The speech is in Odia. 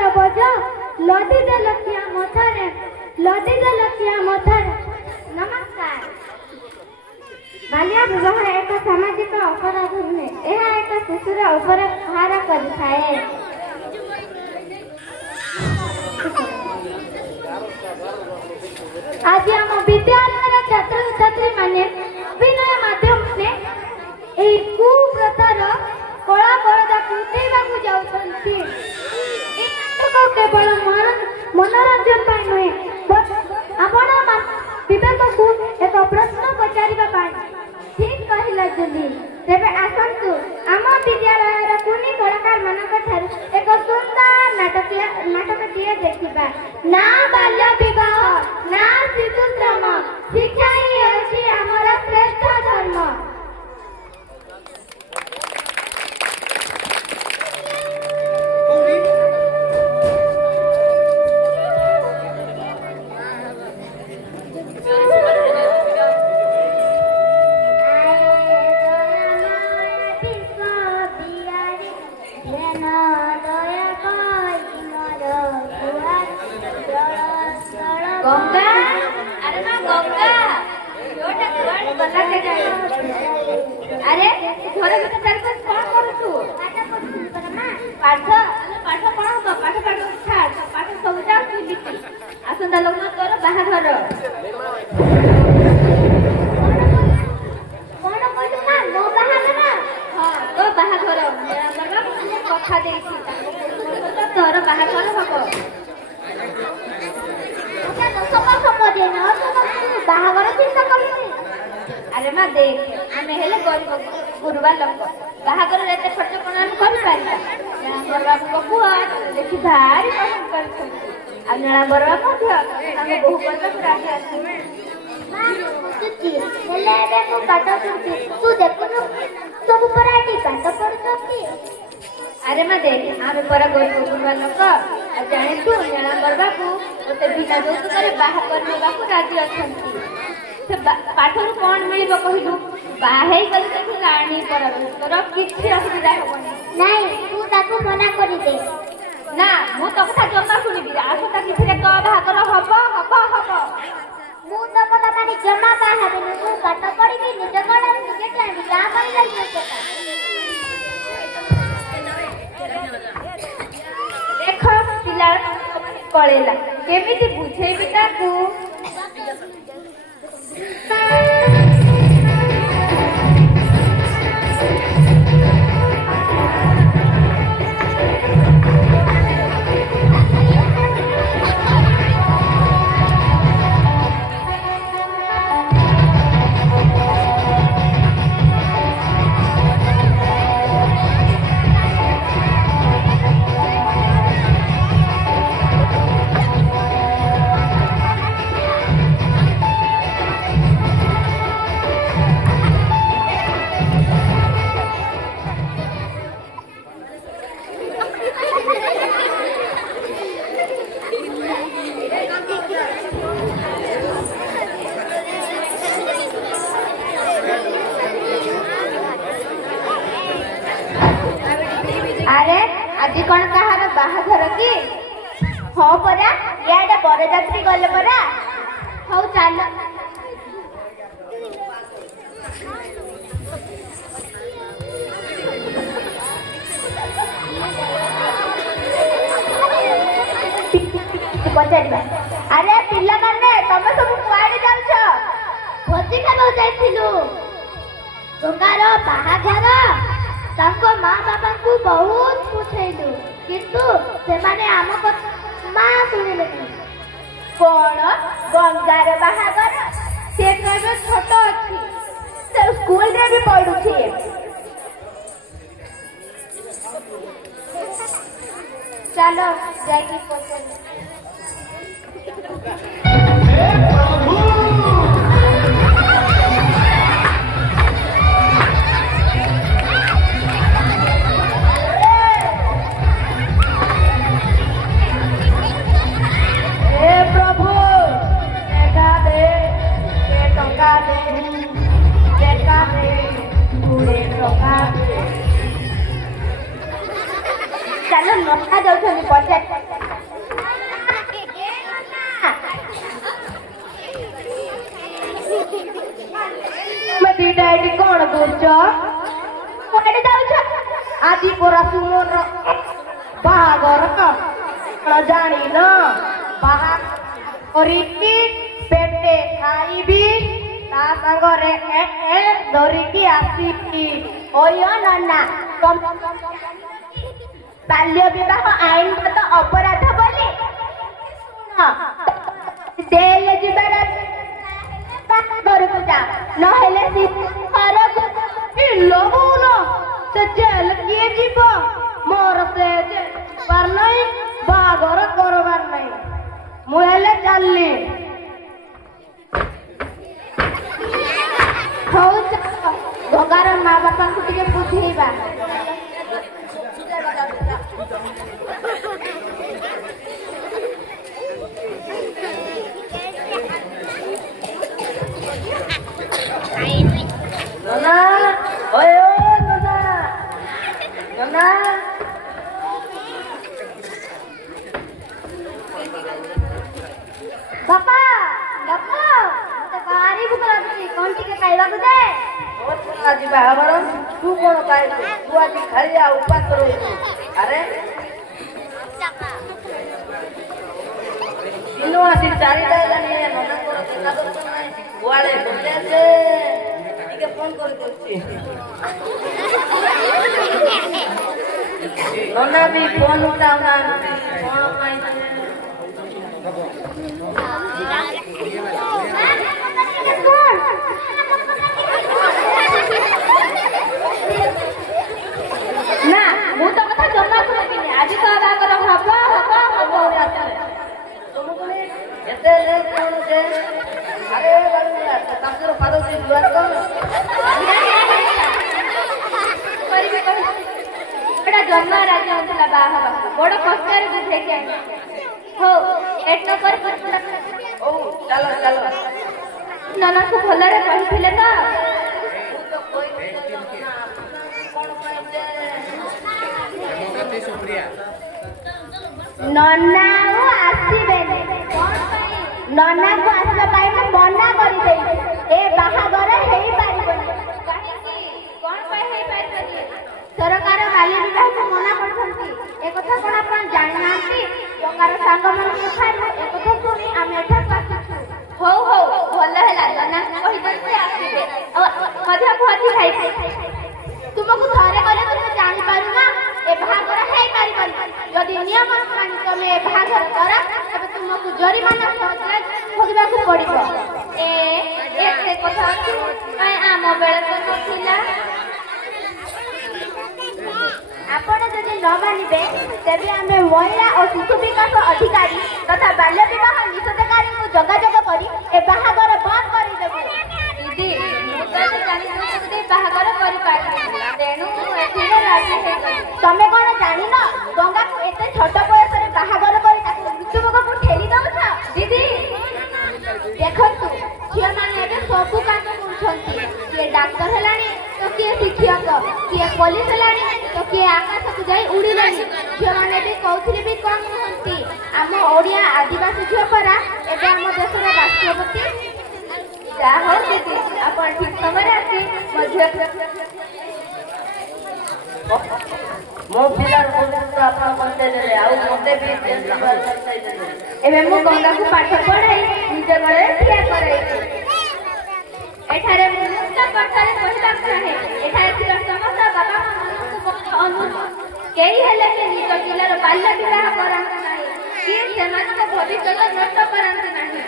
ମୋର ବୋଝ ଲଦି ଲଖିଆ ମଥାରେ ନମସ୍କାର। ବାଲ୍ୟ ବିବାହ ଏକ ସାମାଜିକ ଅପରାଧ ନୁହେଁ, ଏହା ଏକ ଶିଶୁର ଉପରେ ପ୍ରହାର କରିଥାଏ। ଆଜି ଆମ ବିଦ୍ୟାଳୟର ଛାତ୍ରଛାତ୍ରୀମାନେ ଅଭିନୟ ମାଧ୍ୟମରେ ଏହି କୁପ୍ରଥାର କଳା ପରଦାକୁ ଉଠେଇବାକୁ ଯାଉଛନ୍ତି। ଏହି ନାଟକ କେବଳ ମନୋରଞ୍ଜନ ପାଇଁ ନୁହେଁ, ଆପଣ ବିବେକକୁ ଏକ ପ୍ରଶ୍ନ ପଚାରିବା ପାଇଁ। ଠିକ୍ କହିଲା ଜୁଲି। ତେବେ ଆସନ୍ତୁ ଆମ ବିଦ୍ୟାଳୟର କୁନି କଳାକାର ମାନଙ୍କ ଠାରୁ ଏକ ସୁନ୍ଦର ନାଟକଟିଏ ଦେଖିବା। ନା ବାଲ୍ୟ ବିବାହ, ନା ଶିଶୁ ଶ୍ରମ, ଶିକ୍ଷା ହିଁ ହେଉଛି ଆମର ଶ୍ରେଷ୍ଠ ଧର୍ମ। ଗଙ୍ଗା, ଆରେ ମା ଗଙ୍ଗା, ଆରେ ଘର ଭିତରେ କଣ କରୁଛୁ? ପାଠ କଣ ହବ? ପାଠ ସବୁ ଯାକ ଭୁଲିଛି। ଆସନ୍ତା ଲଗ୍ନ ତୋର ବାହାଘର। କଣ କହିଲୁ ମା? ମୋ ବାହାଘର? ହଁ, ତୋ ବାହାଘର। କଥା ଦେଇଛି ତୋର ବାହାଘର ହବ। ବାହାଘର ଚିନ୍ତା କରୁଛି। ଆରେ ମା ଦେଖ, ଆମେ ହେଲେ ଗରିବ ଗୁରୁବା ଲୋକ, ବାହାଘରରେ ଏତେ ଖର୍ଚ୍ଚ କଣ ଆମେ କରିପାରିବା? ବାବୁଙ୍କ ପୁଅ ଦେଖି ଭାରି ପସନ୍ଦ କରୁଛନ୍ତି, ଆଉ ନୀଳାମ୍ବର ମଧ୍ୟ ତାଙ୍କ ବୋହୂ କରିବାକୁ ରାଜି ଅଛନ୍ତି। ହେଲେ ଏବେ ମୁଁ ପାଠ ପଢୁଛି, ତୁ ଦେଖୁନୁ ସବୁ ପରା ଏଠି ପାଠ ପଢୁଛନ୍ତି। ଆରେ ମା ଦେଖ, ଆମେ ପରା ଗରିବ ଗୁରୁବା ଲୋକ, ଆଉ ଜାଣିଛୁ ନୀଳାମ୍ବର ବାବୁ ଗୋଟେ ବିନା ଯୌତୁକରେ ବାହା କରିବାକୁ ରାଜି ଅଛନ୍ତି। ସେ ପାଠରୁ କଣ ମିଳିବ କହିଲୁ? ବାହା ହେଇଗଲେ ଦେଖି ରାଣୀ ପରାବୁ, ତୋର କିଛି ଅସୁବିଧା ହବନି। ନାଇଁ, ତୁ ତାକୁ ମନା କରିଦେ। ନା, ମୁଁ ତୋ କଥା ଜମା ଶୁଣିବି। ଆସନ୍ତା କିଛିରେ ତୋ ବାହାଘର ହବ। ମୁଁ ତୋ କଥା ମାନେ ଜମା ବାହା ହେବିନି। ମୁଁ ପାଠ ପଢିବି, ନିଜ ଗୋଡ଼ରେ ନିଜେ ଚାହିଁବି, ଗାଁ ପାଇଁ ଦେଖ ପିଲା କଳେଇଲା, କେମିତି ବୁଝେଇବି ତାକୁ? ଆରେ ଆଜି କଣ କାହାର ବାହାଘର କି? ହଁ ପରା, ଇଆଡେ ବରଯାତ୍ରୀ ଗଲେ ପରା। ହଉ ଚାଲ। ପଚାରିବା। ଆରେ ପିଲାମାନେ, ତମେ ସବୁ କୁଆଡେ ଯାଉଛ? ଭୋଜି ଖାଇବାକୁ ଯାଇଥିଲୁ। ଗଙ୍ଗାର ବାହାଘର। ତାଙ୍କ ମା ବାପାଙ୍କୁ ବହୁତ ବୁଝେଇଲୁ, କିନ୍ତୁ ସେମାନେ ଆମ ମା ଶୁଣିଲେନି। କଣ ଗଙ୍ଗାର ବାହାଘର? ସେ ଏବେ ଛୋଟ ଅଛି, ସେ ସ୍କୁଲରେ ବି ପଢୁଛି। ଚାଲ ଯାଇକି ପଚାରିବା। ଚାଲ ନଖା ଯାଉଛନ୍ତି ପଚାର। ଜାଣି ନ ବାହା କରିକି ପେଟେ ଖାଇବି ତା ସାଙ୍ଗରେ ଧରିକି ଆସିବି। ଓୟ ନନା ବାଲ୍ୟ ବିବାହ ଆଇନଗତ ଅପରାଧ ବୋଲି ଜେଲ ଯିବାର ଘରକୁ ଯା ନହେଲେ ଘରକୁ ଲହୁନ ସେ ଜେଲ କିଏ ଯିବ? ମୋର ସେ ଯିବାର ନାହିଁ ବାହାଘର କରବାର ନାହିଁ। ମୁଁ ହେଲେ ଚାଲିଲି। ହଉ ଭଗାର ମା ବାପାଙ୍କୁ ଟିକେ ବୁଝେଇବା। ନନା ଓଏ ଓ ନନା ନନା ବାପା ବାପା ମତେ ଭାରି ଭୋକ ଲାଗୁଛି କଣ ଟିକେ ଖାଇବାକୁ ଦେ। ଆଜି ବାହାଘର ତୁ କଣ ଖାଇବୁ? ତୁ ଆଜି ଖାଇଆ ଉପାସ ରହିବୁ। ଆରେ ଦିନ ଆସି 4ଟା ହେଲାଣି ନନାଙ୍କର ଦେଖା ଦର୍ଶନ ନାହିଁ। କୁଆଡେ ବୁଲି ଆସେ ଟିକେ ଫୋନ କରିଦେଉଛି। ନନା ବି ଫୋନ ଉଠାଉନାହାନ୍ତି କଣ ପାଇଁ? ନା ମୁଁ ତ କଥା ଜମା ଶୁଣିବିନି। ଆଜି ତ ବାହାଘର ହବ ହବ ହବ। ଏତେ ଲେଟ୍ କଣ ଯେ? ଆରେ ତାଙ୍କର ପାଦ ଦେଇ ଜୁହାର କର। ଏଟା ଜନ୍ମ ରାଜ୍ୟ ଥିଲା ବାହା ହବା ବଡ କଷ୍ଟରେ ବୁଝେଇକି ଆଣି। ହଉ ଏଟ ନକରି ହଉ ଚାଲ ଚାଲ। ନନାକୁ ଭଲରେ କହିଥିଲେ ତ? ନନା ଆଉ ଆସିବେନି। ନନାକୁ ଆସିବା ପାଇଁ ମୁଁ ମନା କରିଦେଇଛି। ଏ ବାହାଘର ହେଇପାରିବନି। କାହିଁକି? କଣ ପାଇଁ ହେଇପାରିବନି? ସରକାର ବାଲ୍ୟ ବିବାହକୁ ମନା କରିଛନ୍ତି। ଏ କଥା କଣ ଆପଣ ଜାଣିନାହାନ୍ତି? ଟଙ୍କାର ସାଙ୍ଗମାନଙ୍କ ଠାରୁ ଏ କଥା ଶୁଣି ଆମେ ଏଠାକୁ ଆସିଛୁ। ହଉ ହଉ ଭଲ ହେଲା ନନାକୁ କହିଦେଇଛି ଆସିବେ। ମଧ୍ୟ ଭୋଜି ଖାଇବେ। ତୁମକୁ ଥରେ କଲେ ତୁମେ ଜାଣିପାରୁନ ଏ ବାହାଘର ହେଇପାରିବନି। ଯଦି ନିୟମ ମାନି ତମେ ଏ ବାହାଘର କର ତେବେ ତୁମକୁ ଜରିମାନା ଭୋଗିବାକୁ ପଡିବ। ଏତେ କଥା ଅଛି କାଇଁ ଆମ ବେଳେ ତ ନଥିଲା। ଆପଣ ଯଦି ନ ମାନିବେ ତେବେ ଆମେ ମହିଳା ଓ ଶିଶୁ ବିକାଶ ଅଧିକାରୀ ତଥା ବାଲ୍ୟ ବିବାହ ନିଷେଧକାରୀଙ୍କୁ ଯୋଗାଯୋଗ କରି ଏ ବାହାଘର ବନ୍ଦ କରିଦେବୁ। ଦିଦି ମୁଁ ତ ଜାଣିଛି ବାହାଘର କରିପାରିବି ତେଣୁ ଏଥିରେ ରାଜି ହେଇଗଲି। ତମେ କଣ ଜାଣିନ ଗଙ୍ଗାକୁ ଏତେ ଛୋଟ ବୟସରେ ବାହାଘର କରି ତାକୁ ମୃତ୍ୟୁମୁଖକୁ ଠେଲି ଦଉଛ? ଦିଦି ଦେଖନ୍ତୁ ଝିଅମାନେ ଏବେ ସବୁ କାମ କରୁଛନ୍ତି। କିଏ ଡାକ୍ତର ହେଲାଣି ତ କିଏ ଶିକ୍ଷକ, କିଏ ପୋଲିସ ହେଲାଣି ତ କିଏ ଆକାଶକୁ ଯାଇ ଉଡ଼ିଲେଣି। ଝିଅମାନେ ବି କହୁଥିଲେ ବି କଣ କୁହନ୍ତି ଆମ ଓଡ଼ିଆ ଆଦିବାସୀ ଝିଅ ପରା ଏବେ ଆମ ଦେଶର ରାଷ୍ଟ୍ରପତି। ଯାହା ହଉ ଦିଦି ଆପଣ ଠିକ ସମୟରେ ଆସି ମୋ ଝିଅ ମୋ ପିଲାର ଭବିଷ୍ୟତ ଆପଣ ବଞ୍ଚେଇଦେଲେ ଆଉ ମତେ ବି ଏବେ ମୁଁ ଗଙ୍ଗାକୁ ପାଠ ପଢାଇ ନିଜ ଗୋଡ଼ରେ ଠିଆ କରାଇଛି। ଏଠାରେ ମୁଁ ମୁକ୍ତ କଣ୍ଠରେ କହିବାକୁ ଚାହେଁ ଏଠାରେ ଥିବା ସମସ୍ତ ବାପା ମାମାନଙ୍କୁ ଅନୁରୋଧ କେହି ହେଲେ କି ନିଜ ପିଲାର ବାଲ୍ୟ ବିବାହ କରାନ୍ତି ନାହିଁ କି ସେମାନଙ୍କ ଭବିଷ୍ୟତ ନଷ୍ଟ କରାନ୍ତି ନାହିଁ।